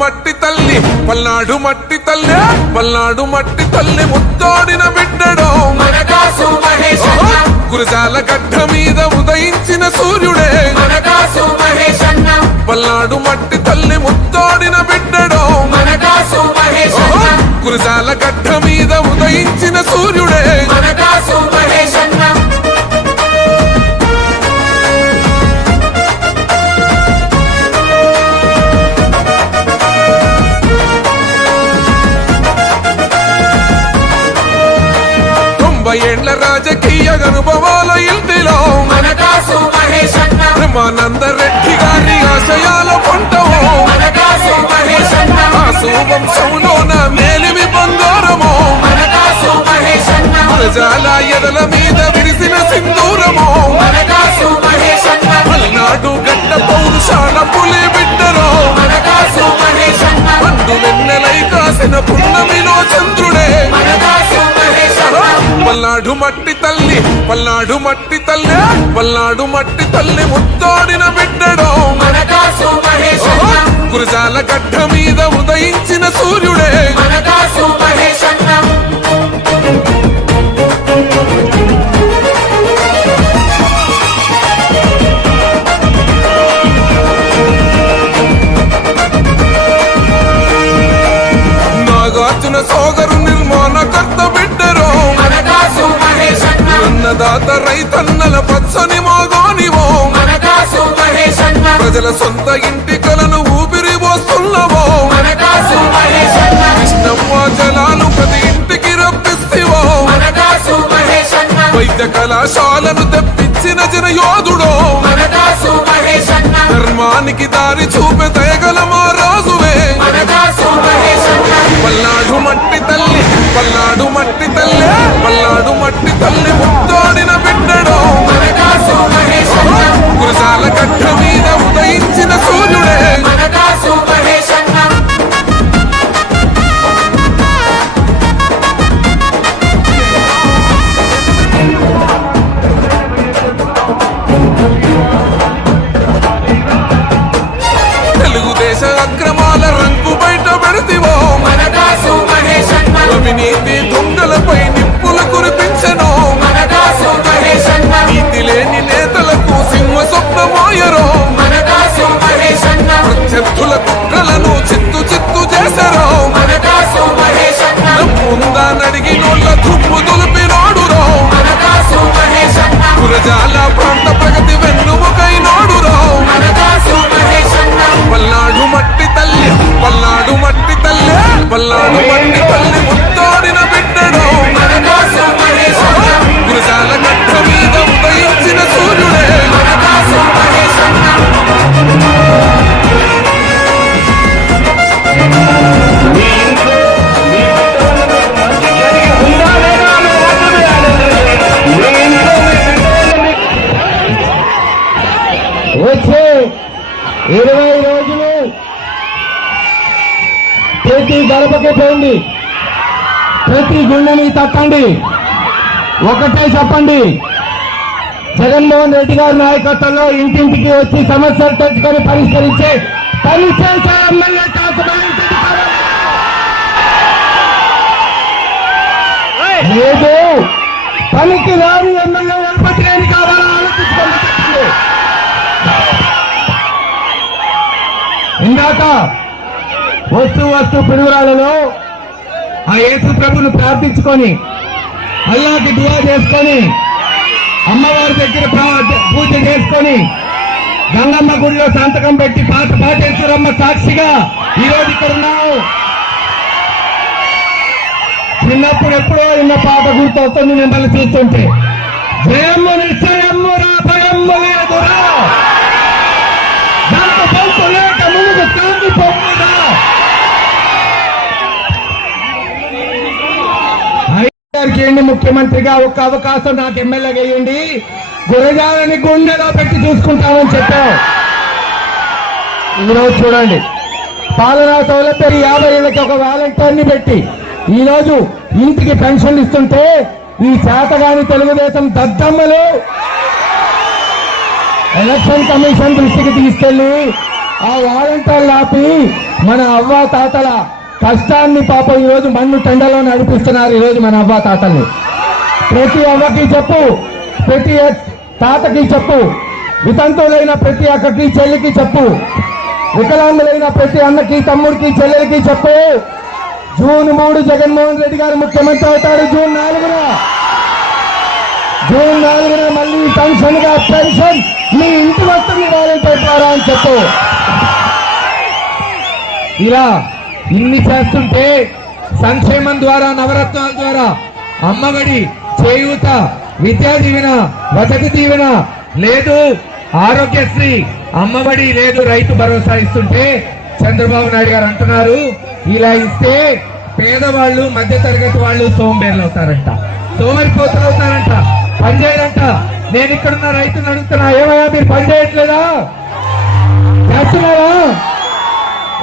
మట్టి తల్లి పల్నాడు మట్టి తల్లి పల్నాడు మట్టి తల్లి ముత్తోడిన బిడ్డడో గురజాల గడ్డ మీద ఉదయించిన సూర్యుడే పల్నాడు మట్టి తల్లి ముత్తోడిన బిడ్డడో గురజాల గడ్డ మీద ఉదయించిన సూర్యుడే ఏండ్ల రాజకీయ అనుభవాల ఇంటిలో బ్రహ్మానంద రెడ్డి గారి ఆశయాల పంటవో వంశంలోన మేలిమి బంగారమో ప్రజల ఎదల మీద విరిసిన సింధూరమో పల్నాడు గడ్డ పౌరుషాల పులి బిడ్డలో పండు వెన్నెలై కాసిన పున్నమిలో చంద్రుడే పల్నాడు మట్టి తల్లి పల్నాడు మట్టి తల్లి పల్నాడు మట్టి తల్లి ముత్తోడిన బిడ్డడో గురజాల గడ్డ మీద ఉదయించిన సూర్యుడే నాగార్జున సోదరు నిర్మాణకర్త బిడ్డరో అన్నదాత రైతన్నల పచ్చని మాగోనివో ప్రజల సొంత ఇంటి కలను ఊపిరి పోస్తున్నవో కృష్ణమ్మ జలాలు ప్రతి ఇంటికి రప్పిస్తివో వైద్య కళాశాలను తెప్పించిన జనయోధుడో ధర్మానికి దారి చూపే దయగల మా రాజువే పల్నాడు మట్టి తల్లి పల్నాడు మట్టి తల్లి పల్నాడు మట్టి తల్లి ముత్తోడిన బిడ్డడో గురజాల గడ్డ మీద ఉదయించిన సూర్యుడే తెలుగుదేశ అక్రమాల రంగు బయట పెడతివో అవినీతి దొంగలపై నిప్పులు కురిపించను నీతి లేని నేతలకు సింహ స్వప్నమోయరో ప్రత్యర్థుల కుట్రలను చిత్తు చిత్తు చేశారో ముందా నడిగినోళ్ళ దుమ్ము దులిపినోడురో గురజాల ప్రాంత ప్రగతి వెన్నుముకైనోడురో పల్నాడు మట్టి తల్లి పల్నాడు మట్టి తల్లి పల్నాడు మట్టి తల్లి ముత్తోడిన బిడ్డడో గురజాల గడ్డ మీద ఉదయించిన సూర్యుడే వచ్చే 20 రోజులు ప్రతి గడపకి పోండి, ప్రతి గుండెని తట్టండి, ఒకటే చెప్పండి, జగన్మోహన్ రెడ్డి గారి నాయకత్వంలో ఇంటింటికి వచ్చి సమస్యలు తెచ్చుకొని పరిష్కరించే పనిచేసే ఎమ్మెల్యే లేదు, పనికి రాని ఎమ్మెల్యే ఎల్పట్లేని కావాలని ఆలోచించుకోండి. ఇందాక వస్తూ పిడుగురాలలో ఆ యేసు ప్రభును ప్రార్థించుకొని అల్లాకి దువా చేసుకొని అమ్మవారి దగ్గర పూజ చేసుకొని గంగమ్మ గుడిలో సంతకం పెట్టి పాటేశ్వరమ్మ సాక్షిగా ఈరోజు ఇక్కడ ఉన్నావు. చిన్నప్పుడు ఎప్పుడో ఉన్న పాట గుర్తొస్తుంది మిమ్మల్ని చూస్తుంటే. జయమ్ము నిశ్చయమ్ము రా భయమ్ము లేదురా, నాకు పంపు లేక మునుగు కాంతి పొమ్మురా. గారికి ముఖ్యమంత్రిగా ఒక్క అవకాశం నాకు ఎమ్మెల్యేగా వేయండి, గురజాలని గుండెలో పెట్టి చూసుకుంటామని చెప్పాం. ఈరోజు చూడండి, పాలనా సౌలభ్యం 50 ఏళ్ళకి ఒక వాలంటీర్ని పెట్టి ఈరోజు ఇంటికి పెన్షన్లు ఇస్తుంటే ఈ చేతగాని తెలుగుదేశం దద్దమ్మలు ఎలక్షన్ కమిషన్ దృష్టికి తీసుకెళ్లి ఆ వాలంటీర్లు ఆపి మన అవ్వ తాతల కష్టాన్ని పాపం ఈరోజు మన్ను టెండలో నడిపిస్తున్నారు. ఈరోజు మన అవ్వ తాతల్ని ప్రతి అవ్వకి చెప్పు, ప్రతి తాతకి చెప్పు, వితంతువులైన ప్రతి అక్కకి చెల్లికి చెప్పు, వికలాంగులైన ప్రతి అన్నకి తమ్ముడికి చెల్లెలకి చెప్పు. జూన్ 3 జగన్మోహన్ రెడ్డి గారు ముఖ్యమంత్రి అవుతాడు. జూన్ 4న మళ్ళీ పెన్షన్ మీ ఇంటి వస్తుంది వాలంటీర్ ద్వారా అని చెప్పు. ఇలా ఇన్ని చేస్తుంటే సంక్షేమం ద్వారా, నవరత్నాల ద్వారా, అమ్మఒడి, చేయూత, విద్యా దీవెన, వసతి దీవెన లేదు, ఆరోగ్యశ్రీ, అమ్మఒడి లేదు, రైతు భరోసా ఇస్తుంటే చంద్రబాబు నాయుడు గారు అంటున్నారు ఇలా ఇస్తే పేదవాళ్ళు, మధ్య తరగతి వాళ్ళు సోంబేర్లు అవుతారంట, సోమరిపోతులు అవుతారంట, పనిచేయరంట. నేను ఇక్కడున్న రైతులను అడుగుతున్నా, ఏమయ్యా మీరు పని చేయట్లేదా? చేస్తున్నారా?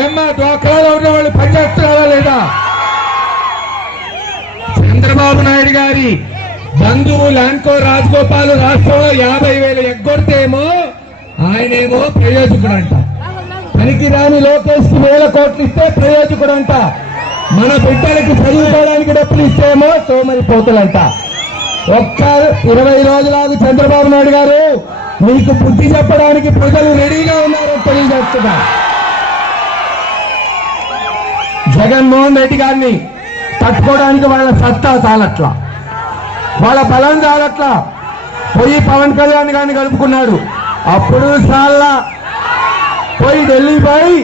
ఏమ్మా డ్వాక్రాలో ఉన్న వాళ్ళు పని చేస్తున్నారా లేదా? చంద్రబాబు నాయుడు గారి బంధువు ల్యాంకో రాజగోపాల్ రాష్ట్రంలో 50,000 ఎగ్గొడితేమో ఆయనేమో ప్రయోజకుడు అంట. పనికిరాని లోకేష్ కి 1,000 కోట్లు ఇస్తే ప్రయోజకుడు అంట. మన బిడ్డలకి చదువుకోవడానికి డబ్బులు ఇస్తేమో సోమరిపోతులంట. ఒక్క 20 రోజులాగు చంద్రబాబు నాయుడు గారు మీకు బుద్ధి చెప్పడానికి ప్రజలు రెడీగా ఉన్నారని తెలియజేస్తున్నా. జగన్మోహన్ రెడ్డి గారిని తట్టుకోవడానికి వాళ్ళ సత్తా చాలట్లా, వాళ్ళ బలం చాలట్లా. పోయి పవన్ కళ్యాణ్ గారిని కలుపుకున్నాడు, అప్పుడు చాలా పోయి ఢిల్లీ పోయి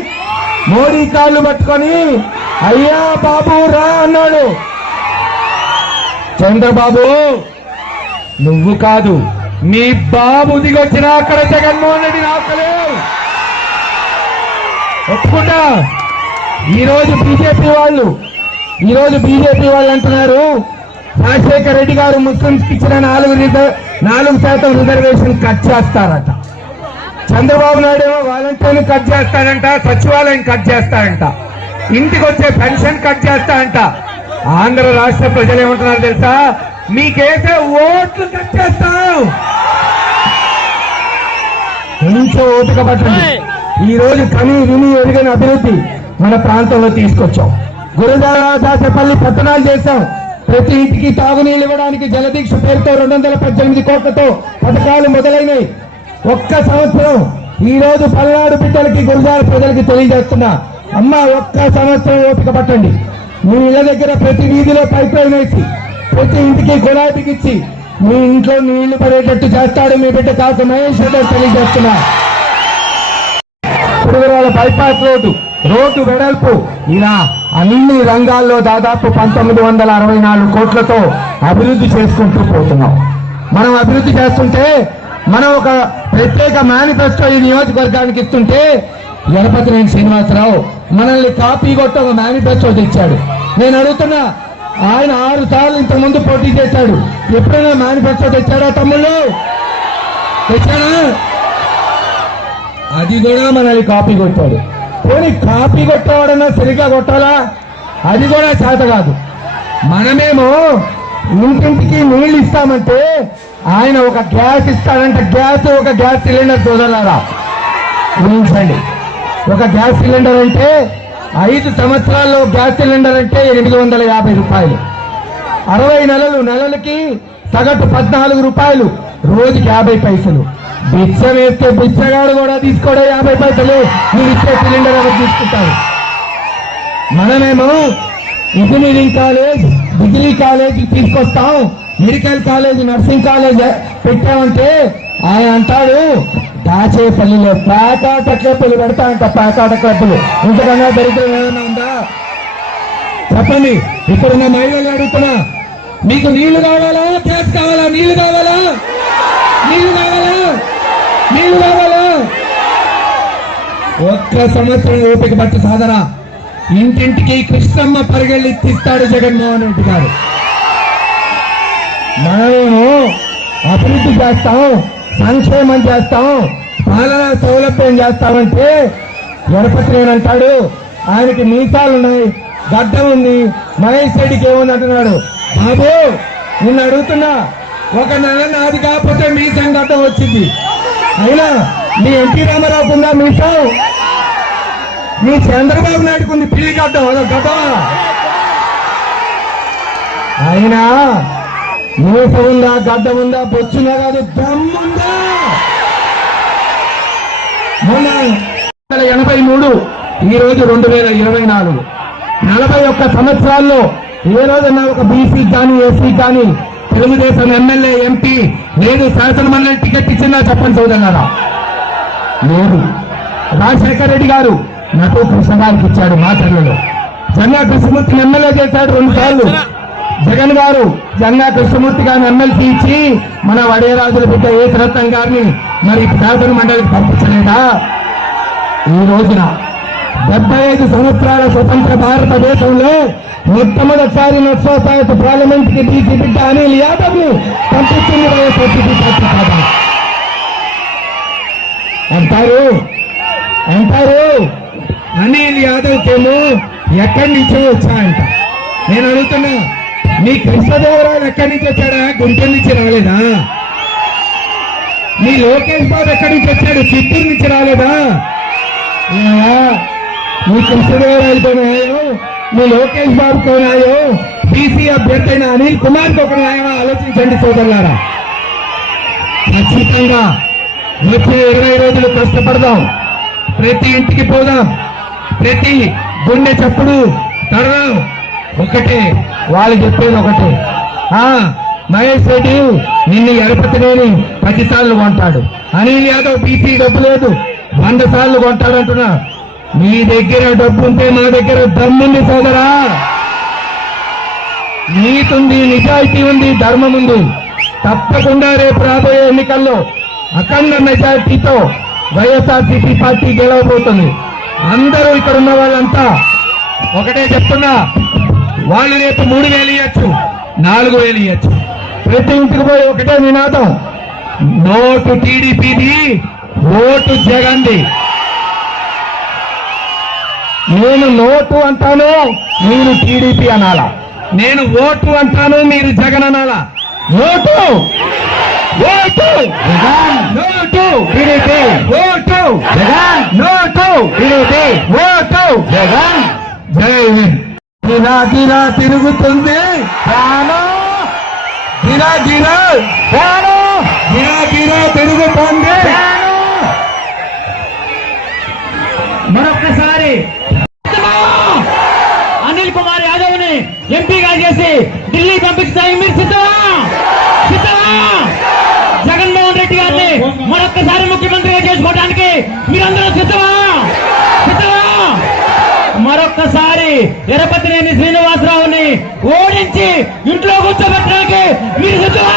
మోడీ కాళ్ళు పట్టుకొని అయ్యా బాబు రా అన్నాడు. చంద్రబాబు నువ్వు కాదు, మీ బాబు దిగొచ్చినా అక్కడ జగన్మోహన్ రెడ్డి రాకలేవు. ఒప్పుకుంటా. ఈరోజు బీజేపీ వాళ్ళు అంటున్నారు రాజశేఖర రెడ్డి గారు ముస్లింస్కి ఇచ్చిన 4% రిజర్వేషన్ కట్ చేస్తారట. చంద్రబాబు నాయుడు వాలంటీర్లు కట్ చేస్తాడంట, సచివాలయం కట్ చేస్తాడంట, ఇంటికి వచ్చే పెన్షన్ కట్ చేస్తాడంట. ఆంధ్ర రాష్ట్ర ప్రజలు ఏమంటున్నారు తెలుసా? మీకేసే ఓట్లు కట్ చేస్తాం. కొంచెం ఓపిక పట్టండి. ఈ రోజు కని విని ఎరుగని అభివృద్ధి మన ప్రాంతంలో తీసుకొచ్చాం. గురజాలపల్లి పట్టణాలు చేశాం. ప్రతి ఇంటికి తాగునీళ్ళు ఇవ్వడానికి జలదీక్ష పేరుతో 218 కోట్లతో పథకాలు మొదలైనవి. ఒక్క సంవత్సరం ఈ రోజు పల్నాడు బిడ్డలకి, గురజాల ప్రజలకి తెలియజేస్తున్నా, అమ్మ ఒక్క సంవత్సరం ఓపిక పట్టండి. మీ ఇళ్ల దగ్గర ప్రతి వీధిలో పైప్ లైన్ వేసి, ప్రతి ఇంటికి గులాబీకి ఇచ్చి మీ ఇంట్లో నీళ్లు పడేటట్టు చేస్తాడు మీ బిడ్డ కాసు మహేష్ రెడ్డి తెలియజేస్తున్నా. పురుగురాల బైపాస్ రోడ్డు వెడల్పు, ఇలా అన్ని రంగాల్లో దాదాపు 1964 కోట్లతో అభివృద్ధి చేసుకుంటూ పోతున్నాం. మనం అభివృద్ధి చేస్తుంటే మనం ఒక ప్రత్యేక మేనిఫెస్టో ఈ నియోజకవర్గానికి ఇస్తుంటే యనపతినేని శ్రీనివాసరావు మనల్ని కాపీ కొట్టి ఒక మేనిఫెస్టో తెచ్చాడు. నేను అడుగుతున్నా, ఆయన 6 సార్లు ఇంతకు ముందు పోటీ చేశాడు, ఎప్పుడైనా మేనిఫెస్టో తెచ్చాడా తమ్ముళ్ళు? తెచ్చాడా? అది కూడా మనల్ని కాపీ కొట్టాడు. పోనీ కాపీ కొట్టేవాడన్నా సరిగ్గా కొట్టాలా? అది కూడా చేత కాదు. మనమేమో ఇంటింటికి నీళ్లు ఇస్తామంటే ఆయన ఒక గ్యాస్ ఇస్తాడంటే ఒక గ్యాస్ సిలిండర్ చూడాలా ఊహించండి. ఒక గ్యాస్ సిలిండర్ అంటే 5 సంవత్సరాల్లో గ్యాస్ సిలిండర్ అంటే 850 రూపాయలు, 60 నెలలకి సగటు 14 రూపాయలు, రోజుకి 50 పైసలు. బిచ్చం వేస్తే బిచ్చగాడు కూడా తీసుకోవడం 50 పైసలు. మీరు ఇచ్చే సిలిండర్ ఎవరు తీసుకుంటారు? మనమేమో ఇంజనీరింగ్ కాలేజ్, డిగ్రీ కాలేజ్ తీసుకొస్తాం, మెడికల్ కాలేజ్, నర్సింగ్ కాలేజ్ పెట్టామంటే ఆయన అంటాడు దాచేపల్లిలో పేకాట క్లబ్బులు పెడతా అంట. పేకాట క్లబ్బులు ఇంతకన్నా దరిద్రం ఏమైనా ఉందా? చెప్పండి. ఇప్పుడున్న మహిళలు అడుగుతున్నా, మీకు నీళ్లు కావాలా, గ్యాస్ కావాలా? నీళ్లు కావాలా? ఒక్క సంవత్సరం ఓపిక పట్టి సాధరా. ఇంటింటికి కృష్ణమ్మ పరిగెళ్ళి ఇస్తాడు జగన్మోహన్ రెడ్డి గారు. మనమేమో అభివృద్ధి చేస్తాం, సంక్షేమం చేస్తాం, పాలనా సౌలభ్యం చేస్తామంటే యనపతినేని అంటాడు ఆయనకి మీసాలున్నాయి, గడ్డం ఉంది, మహేష్ రెడ్డికి ఏముంది అంటున్నాడు. బాబు నిన్ను అడుగుతున్నా, ఒక నెల నాది కాకపోతే మీసం గడ్డం వచ్చింది. అయినా మీ ఎన్టీ రామారావు ఉందా మీసం? మీ చంద్రబాబు నాయుడుకు ఉంది పిల్లి గడ్డం అదొక గడ్డమా? అయినా మూస ఉందా, గడ్డ ఉందా, బొచ్చుందా కాదు, దమ్ముందా? మొన్న 1983, ఈ రోజు 2024, 41 సంవత్సరాల్లో ఏ రోజన్నా ఒక బీసీ కానీ ఎస్సీ కానీ తెలుగుదేశం ఎమ్మెల్యే ఎంపీ లేదు శాసన మండలి టికెట్ ఇచ్చిందా చెప్పండి సోదరులారా? లేదు. రాజశేఖర రెడ్డి గారు నటు కృష్ణ గారికి ఇచ్చాడు మాచర్లలో. జంగా కృష్ణమూర్తిని ఎమ్మెల్యే చేశాడు 2 సార్లు. జగన్ గారు జంగా కృష్ణమూర్తి గారిని ఎమ్మెల్సీ ఇచ్చి మన వడేరాజుల బిడ్డ ఏకరత్నం గారిని మరి శాసన మండలికి పంపించలేదా? ఈ రోజున 75 సంవత్సరాల స్వతంత్ర భారతదేశంలో మొట్టమొదటిసారి నర్సోపాయత పార్లమెంట్ కి బీసీ బిడ్డ అనిల్ యాదవ్ ని పంపించింది వైఎస్ఆర్సీపీ పార్టీ కాదా? అంటారు అనిల్ యాదవ్ కేమో ఎక్కడి నుంచో వచ్చాయంట. నేను అడుగుతున్నా, మీ కృష్ణదేవరాయలు ఎక్కడి నుంచి వచ్చాడా? గుంటూరు నుంచి రాలేదా? మీ లోకేష్ బాబు ఎక్కడి నుంచి వచ్చాడు? చిత్తూరు నుంచి రాలేదా? మీ కృష్ణదేవరాయలతో న్యాయం, మీ లోకేష్ బాబుతో న్యాయం, బీసీ అభ్యర్థి అయిన అనిల్ కుమార్కి ఒక న్యాయం ఆలోచించండి సోదరులారా. ఖచ్చితంగా వచ్చే 20 రోజులు కష్టపడదాం, ప్రతి ఇంటికి పోదాం, ప్రతి గుండె చప్పుడు తరడం ఒకటే, వాళ్ళు చెప్పేది ఒకటే. మహేష్ రెడ్డి నిన్ను ఎడపతినేని 10 సార్లు కొంటాడు, అనిల్ యాదవ్ బీసీ డబ్బు లేదు 100 సార్లు కొంటాడంటున్నా. మీ దగ్గర డబ్బు ఉంటే మా దగ్గర దమ్ముంది సోదరా, నీతుంది, నిజాయితీ ఉంది, ధర్మం ఉంది. తప్పకుండా రేపు రాబోయే ఎన్నికల్లో అఖండ మెజార్టీతో వైఎస్ఆర్సీపీ పార్టీ గెలవబోతుంది. అందరూ ఇక్కడ ఉన్న వాళ్ళంతా ఒకటే చెప్తున్నా, వాళ్ళు రేపు 3,000 ఇవ్వచ్చు, 4,000 ఇవ్వచ్చు. ప్రతి ఇంటికి పోయి ఒకటే నినాదం, నోటు టీడీపీది, ఓటు జగన్ది. నేను నోటు అంటాను, మీరు టీడీపీ అనాలా. నేను ఓటు అంటాను, మీరు జగన్ అనాలా. Vote vote Jagan, note TDP, vote Jagan, note TDP, vote Jagan. జై హింద్. గిరా గిరా తిరుగుతుంది ఫ్యాను, గిరా గిరా ఫ్యాను, గిరా గిరా తిరుగుతుంది ఫ్యాను. మరొక్కసారి అనిల్ కుమార్ యాదవ్ ని ఎంపీగా చేసి ఢిల్లీ పంపిస్తాయి. మీరు సిద్ధమా? జగన్మోహన్ రెడ్డి గారిని మరొక్కసారి ముఖ్యమంత్రిగా చేసుకోవడానికి మీరందరూ సిద్ధమా? మరొక్కసారి ఎరపతినేని శ్రీనివాసరావుని ఓడించి ఇంట్లో కూర్చోబెట్టడానికి మీరు సిద్ధమా?